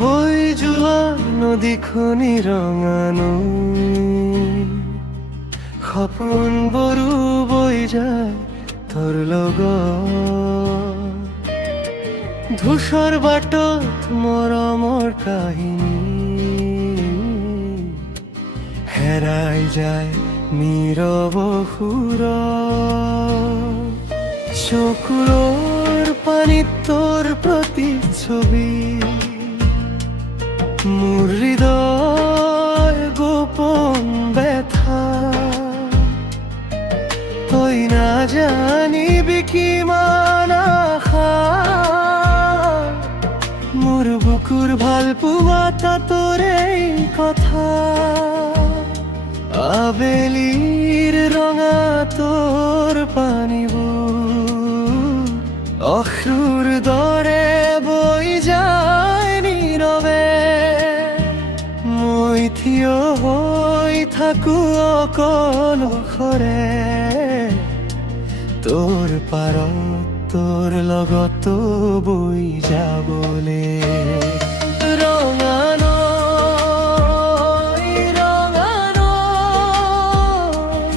বৈ যোৱা নদীখনি ৰঙানো সপোনবোৰো বৈ যায় তোৰ লগত ধূসৰ বাটত মৰমৰ কাহিনী হেৰাই যায় নীৰৱ সুৰত চকুৰ পানীত তোৰ প্ৰতিচ্ছবি মোৰ হৃদয় গোপন ব্যথা তই নাজানিবি কিমান আশা মোৰ বুকুৰ ভাল পোৱা তোৰে কথা আবেলিৰ ৰঙা তোৰ পানীবোৰ অশ্ৰুৰ দৰে বৈ যায় নীৰৱে মই থিয় হৈ থাকো অকলশৰে তোৰ পাৰত তোৰ লগত বৈ যাবলে ৰঙা নৈ ৰঙা নৈ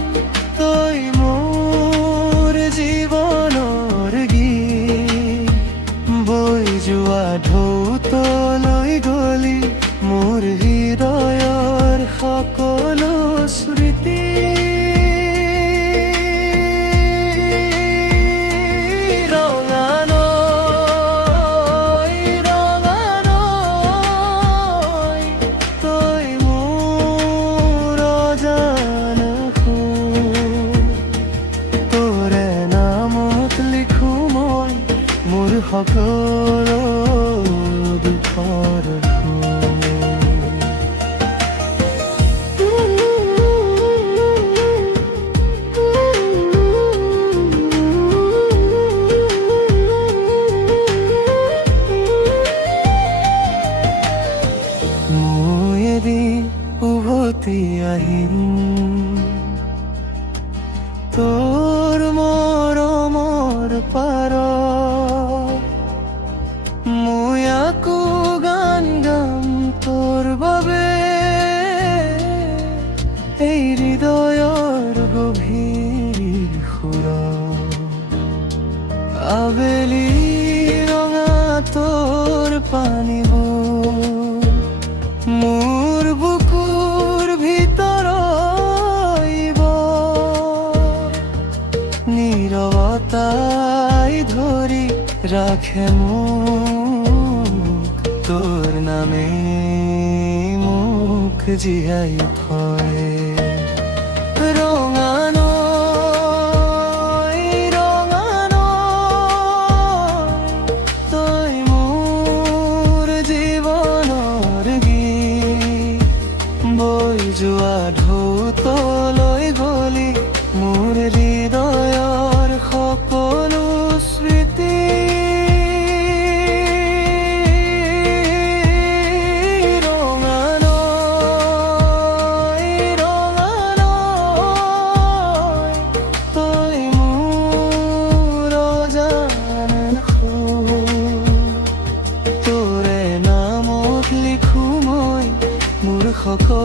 তই মোৰ জীৱনৰ গীত বৈ যোৱা ঢৌতলৈ গলি মোৰ হৃদয়ৰ সকলো স্মৃতি ৰঙা নৈ ৰঙা নৈ তই মোৰ অজান সুৰ তোৰে নামত লিখো মই মোৰ সকলো দুখৰ মই এদিন উভতি আহিম তোৰ মৰমৰ পাৰত মই আকৌ গান গাম তোৰ বাবে এই হৃদয়ৰ গভীৰ সুৰত আবেলি ৰঙা তোৰ পানীবোৰ মোৰ বুকুৰ ভিতৰত নীৰৱতাই ধৰি ৰাখে মোক তোৰ নামে মোক জীয়াই থয় ৰঙা নৈ ৰঙা নৈ তই মোৰ জীৱনৰ গীত বৈ যোৱা ঢৌতলৈ গলি মোৰ হৃদয়ৰ সকলো স্মৃতি ৰঙা নৈ ৰঙা নৈ তই মোৰ অজান সুৰ তোৰে নামত লিখো মই মোৰ সকলো